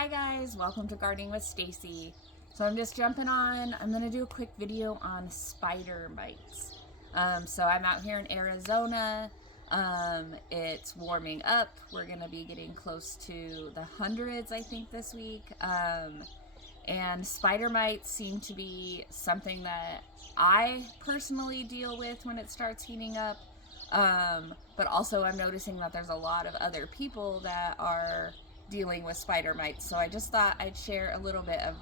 Hi guys, welcome to Gardening with Stacy. So I'm just jumping on. I'm gonna do a quick video on spider mites. So I'm out here in Arizona. It's warming up. We're gonna be getting close to the hundreds, I think, this week. And spider mites seem to be something that I personally deal with when it starts heating up. But also I'm noticing that there's a lot of other people that are dealing with spider mites. So I just thought I'd share a little bit of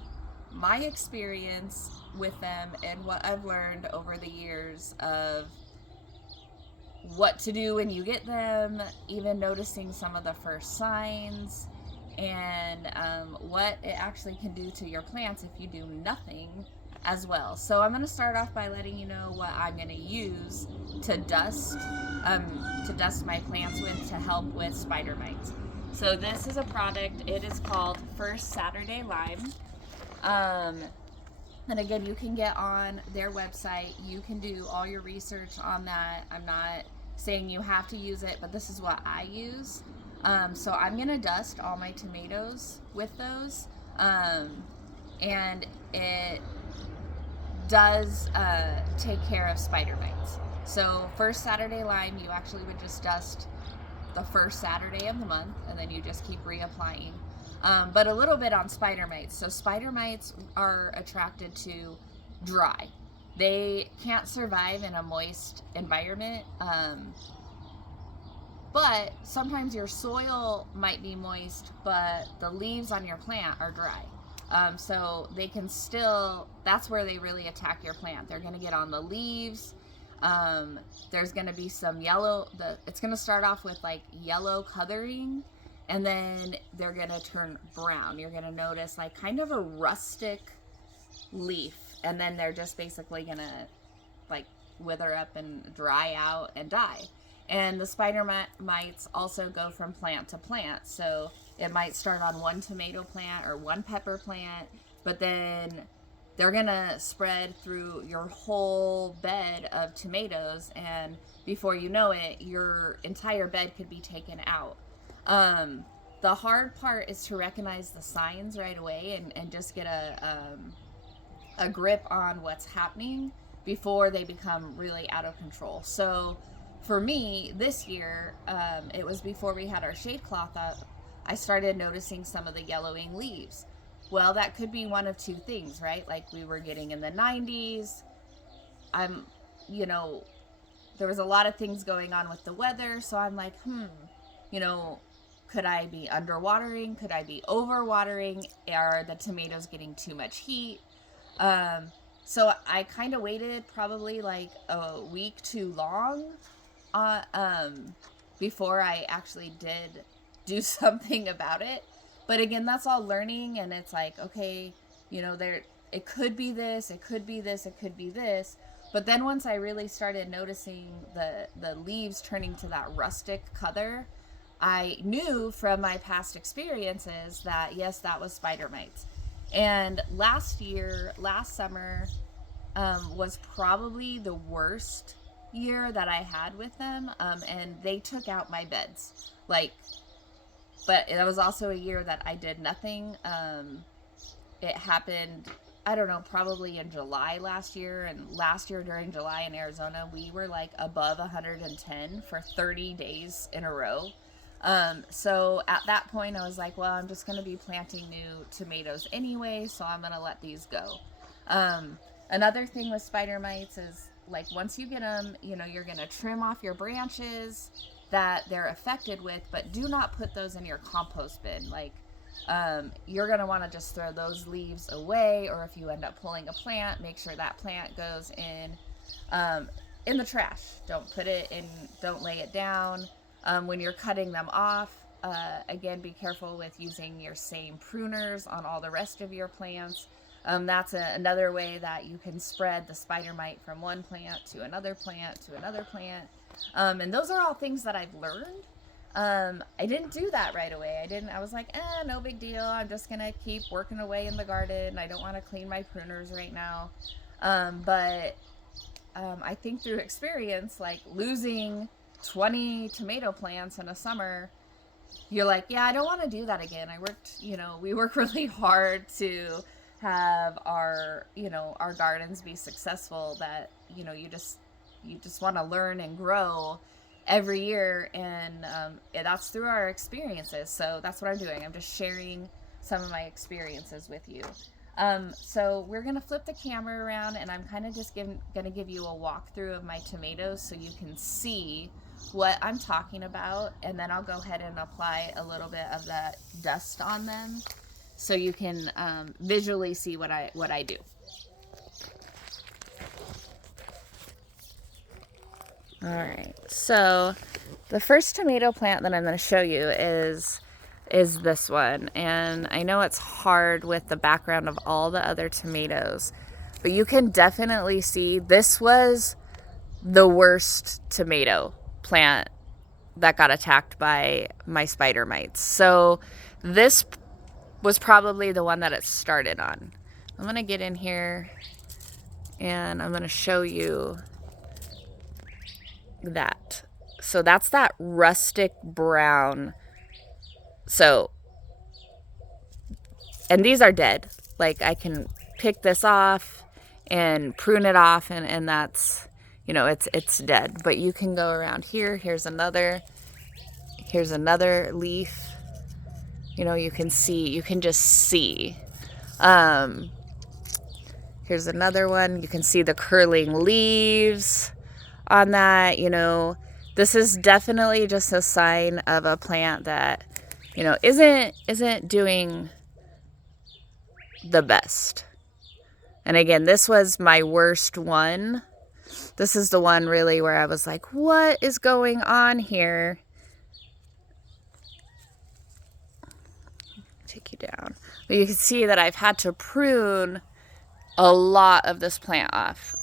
my experience with them and what I've learned over the years of what to do when you get them, even noticing some of the first signs, and what it actually can do to your plants if you do nothing as well. So I'm going to start off by letting you know what I'm going to use to dust my plants with to help with spider mites. So this is a product. It is called First Saturday Lime. And again, you can get on their website. You can do all your research on that. I'm not saying you have to use it, but this is what I use. So I'm going to dust all my tomatoes with those. And it does take care of spider mites. So First Saturday Lime, you actually would just dust the first Saturday of the month, and then you just keep reapplying. But a little bit on spider mites. So spider mites are attracted to dry. They can't survive in a moist environment. But sometimes your soil might be moist, but the leaves on your plant are dry. So they can still, that's where they really attack your plant. They're going to get on the leaves. There's going to be some yellow, it's going to start off with like yellow coloring, and then they're going to turn brown. You're going to notice like kind of a rustic leaf, and then they're just basically going to like wither up and dry out and die. And the spider mites also go from plant to plant. So it might start on one tomato plant or one pepper plant, but then they're gonna spread through your whole bed of tomatoes, and before you know it, your entire bed could be taken out. The hard part is to recognize the signs right away and just get a grip on what's happening before they become really out of control. So for me this year, it was before we had our shade cloth up, I started noticing some of the yellowing leaves. Well, that could be one of two things, right? Like we were getting in the 90s. You know, there was a lot of things going on with the weather. So I'm like, you know, could I be underwatering? Could I be overwatering? Are the tomatoes getting too much heat? So I kind of waited probably like a week too long before I actually did do something about it. But again, that's all learning, and it's like, okay, you know, it could be this, it could be this, it could be this. But then once I really started noticing the leaves turning to that rustic color, I knew from my past experiences that yes, that was spider mites. And last summer, was probably the worst year that I had with them. And they took out my beds. But it was also a year that I did nothing. It happened, I don't know, probably in July last year. And last year during July in Arizona, we were like above 110 for 30 days in a row. So at that point, I was like, well, I'm just going to be planting new tomatoes anyway, so I'm going to let these go. Another thing with spider mites is like once you get them, you know, you're going to trim off your branches that they're affected with, but do not put those in your compost bin. Like, you're going to want to just throw those leaves away, or if you end up pulling a plant, make sure that plant goes in the trash. Don't lay it down. When you're cutting them off, again, be careful with using your same pruners on all the rest of your plants. That's another way that you can spread the spider mite from one plant to another plant to another plant. And those are all things that I've learned. I didn't do that right away. I was like, no big deal. I'm just going to keep working away in the garden. I don't want to clean my pruners right now. But I think through experience, like losing 20 tomato plants in a summer you're like, yeah, I don't want to do that again. We work really hard to have our, our gardens be successful, that, you just want to learn and grow every year. And that's through our experiences. So that's what I'm doing. I'm just sharing some of my experiences with you. So we're going to flip the camera around, and I'm kind of just going to give you a walkthrough of my tomatoes so you can see what I'm talking about. And then I'll go ahead and apply a little bit of that dust on them so you can visually see what I do. All right, so the first tomato plant that I'm going to show you is this one. And I know it's hard with the background of all the other tomatoes, but you can definitely see this was the worst tomato plant that got attacked by my spider mites. So this was probably the one that it started on. I'm going to get in here and I'm going to show you that. So that's that rustic brown. So, and these are dead. Like, I can pick this off and prune it off, and that's, it's dead. But you can go around here. Here's another leaf. You can just see. Here's another one. You can see the curling leaves on that. This is definitely just a sign of a plant that, isn't doing the best. And again, this was my worst one. This is the one really where I was like, what is going on here? Take you down. But you can see that I've had to prune a lot of this plant off.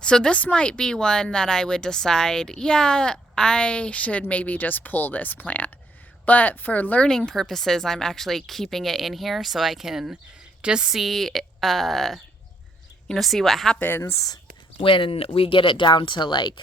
So this might be one that I would decide, yeah, I should maybe just pull this plant. But for learning purposes, I'm actually keeping it in here so I can just see, see what happens when we get it down to like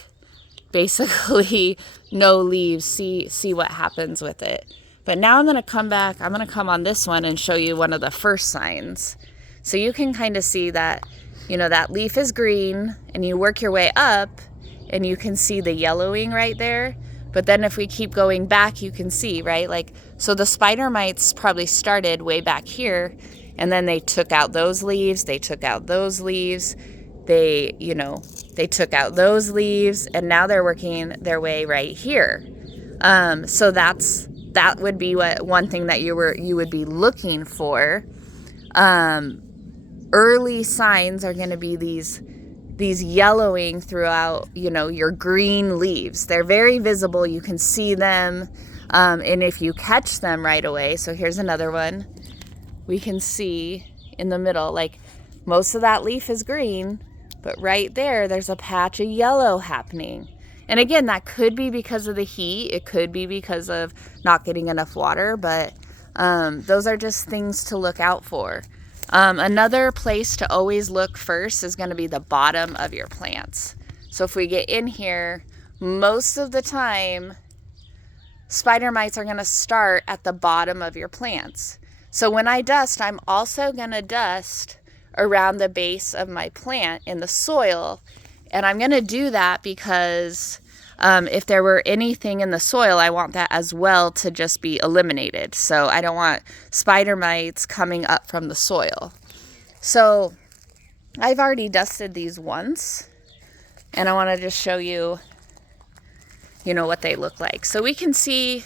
basically no leaves, see what happens with it. But now I'm going to come back. I'm going to come on this one and show you one of the first signs. So you can kind of see that, that leaf is green, and you work your way up and you can see the yellowing right there. But then if we keep going back, you can see, right? Like, so the spider mites probably started way back here, and then they took out those leaves. They took out those leaves. They took out those leaves, and now they're working their way right here. So that would be one thing that you would be looking for. Early signs are going to be these yellowing throughout, your green leaves. They're very visible. You can see them. And if you catch them right away, so here's another one. We can see in the middle, like most of that leaf is green, but right there's a patch of yellow happening. And again, that could be because of the heat. It could be because of not getting enough water, but those are just things to look out for. Another place to always look first is going to be the bottom of your plants. So if we get in here, most of the time, spider mites are going to start at the bottom of your plants. So when I dust, I'm also going to dust around the base of my plant in the soil. And I'm going to do that because if there were anything in the soil, I want that as well to just be eliminated. So I don't want spider mites coming up from the soil. So I've already dusted these once, and I want to just show you, what they look like. So we can see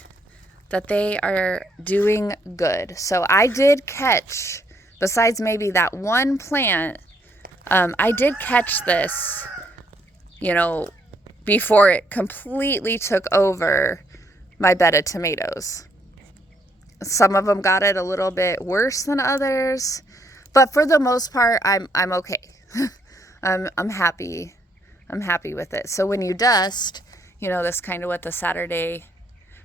that they are doing good. So I did catch, besides maybe that one plant, I did catch this, before it completely took over my bed of tomatoes. Some of them got it a little bit worse than others, but for the most part, I'm okay. I'm happy. I'm happy with it. So when you dust, that's kind of what the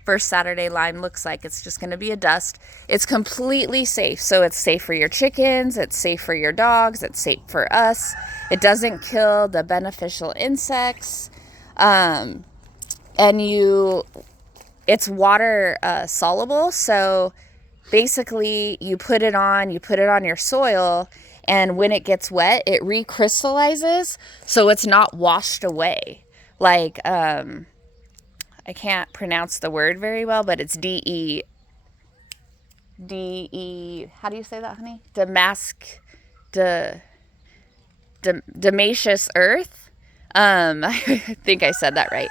first Saturday line looks like. It's just going to be a dust. It's completely safe. So it's safe for your chickens. It's safe for your dogs. It's safe for us. It doesn't kill the beneficial insects. And it's water soluble. So basically you put it on your soil, and when it gets wet, it recrystallizes, so it's not washed away. Like, I can't pronounce the word very well, but it's how do you say that, honey? Diatomaceous earth. I think I said that right.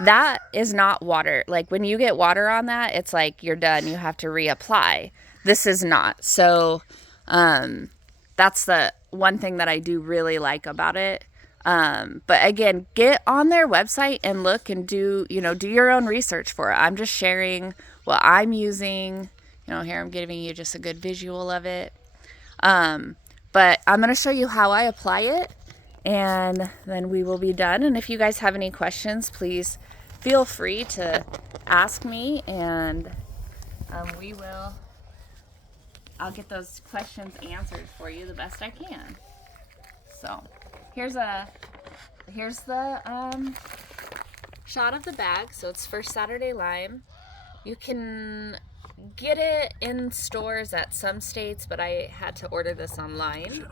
That is not water. Like, when you get water on that, it's like you're done. You have to reapply. This is not. So, that's the one thing that I do really like about it. But again, get on their website and look and do your own research for it. I'm just sharing what I'm using. Here I'm giving you just a good visual of it. But I'm going to show you how I apply it, and then we will be done. And if you guys have any questions, please feel free to ask me, and I'll get those questions answered for you the best I can. So here's the shot of the bag. So it's First Saturday Lime. You can get it in stores at some states, but I had to order this online.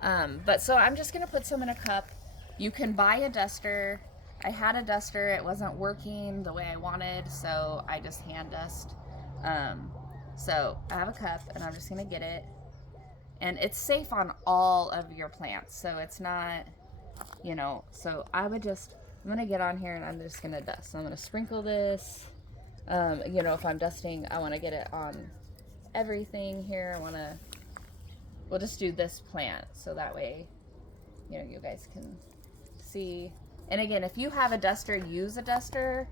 But so I'm just gonna put some in a cup. You can buy a duster. I had a duster, it wasn't working the way I wanted, so I just hand dust. So I have a cup, and I'm just gonna get it. And it's safe on all of your plants, so it's not, so I'm gonna get on here, and I'm just gonna dust. So I'm gonna sprinkle this. If I'm dusting, I want to get it on everything here. We'll just do this plant, so that way, you guys can see. And again, if you have a duster, use a duster.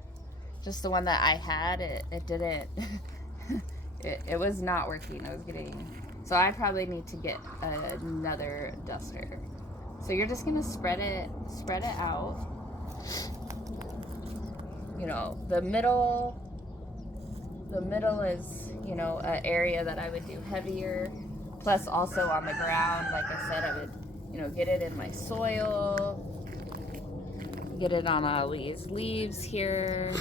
Just the one that I had, it didn't, it was not working. So I probably need to get another duster. So you're just gonna spread it out. The middle is, an area that I would do heavier. Plus also on the ground, like I said, I would, get it in my soil. Get it on all these leaves here.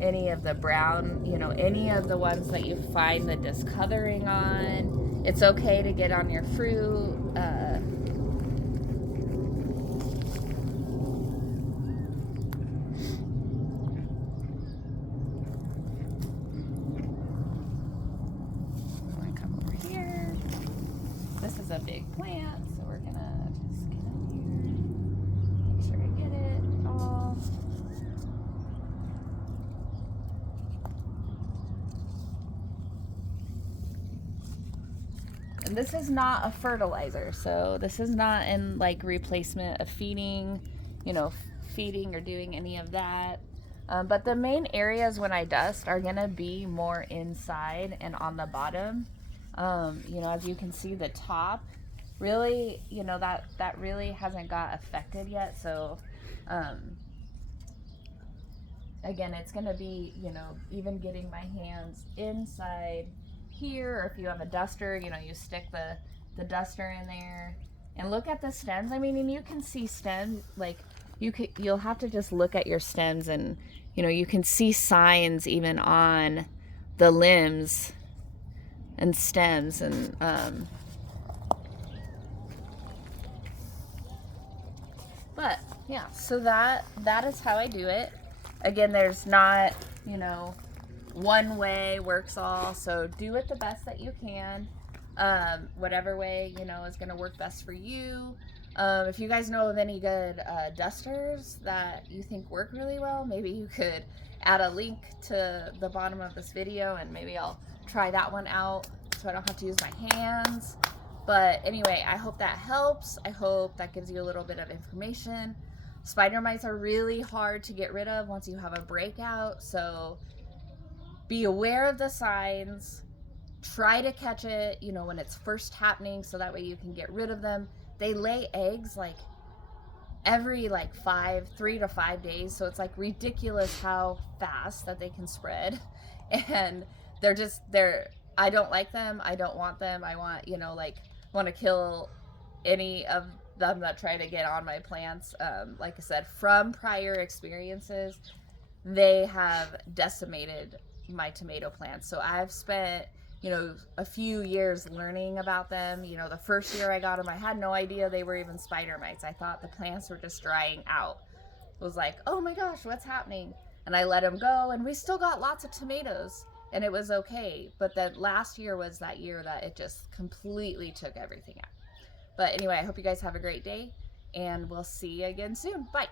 Any of the brown, any of the ones that you find the discoloring on. It's okay to get on your fruit. This is a big plant, so we're gonna just get in here, make sure we get it all. And this is not a fertilizer, so this is not in like replacement of feeding, feeding or doing any of that. But the main areas when I dust are gonna be more inside and on the bottom. As you can see, the top really, that really hasn't got affected yet. So, again, it's going to be, even getting my hands inside here, or if you have a duster, you stick the duster in there and look at the stems. I mean, and you can see stems, like you'll have to just look at your stems, and, you can see signs even on the limbs and stems, and but yeah, so that is how I do it. Again, there's not, one way works all, so do it the best that you can. Whatever way, is going to work best for you. If you guys know of any good dusters that you think work really well, maybe you could add a link to the bottom of this video, and maybe I'll try that one out so I don't have to use my hands. But anyway, I hope that helps. I hope that gives you a little bit of information. Spider mites are really hard to get rid of once you have a breakout, so be aware of the signs. Try to catch it, when it's first happening, so that way you can get rid of them. They lay eggs like every 3 to 5 days, so it's like ridiculous how fast that they can spread. And I don't like them. I don't want them. I want, want to kill any of them that try to get on my plants. Like I said, from prior experiences, they have decimated my tomato plants. So I've spent, a few years learning about them. The first year I got them, I had no idea they were even spider mites. I thought the plants were just drying out. It was like, oh my gosh, what's happening? And I let them go, and we still got lots of tomatoes, and it was okay. But then last year was that year that it just completely took everything out. But anyway, I hope you guys have a great day, and we'll see you again soon. Bye.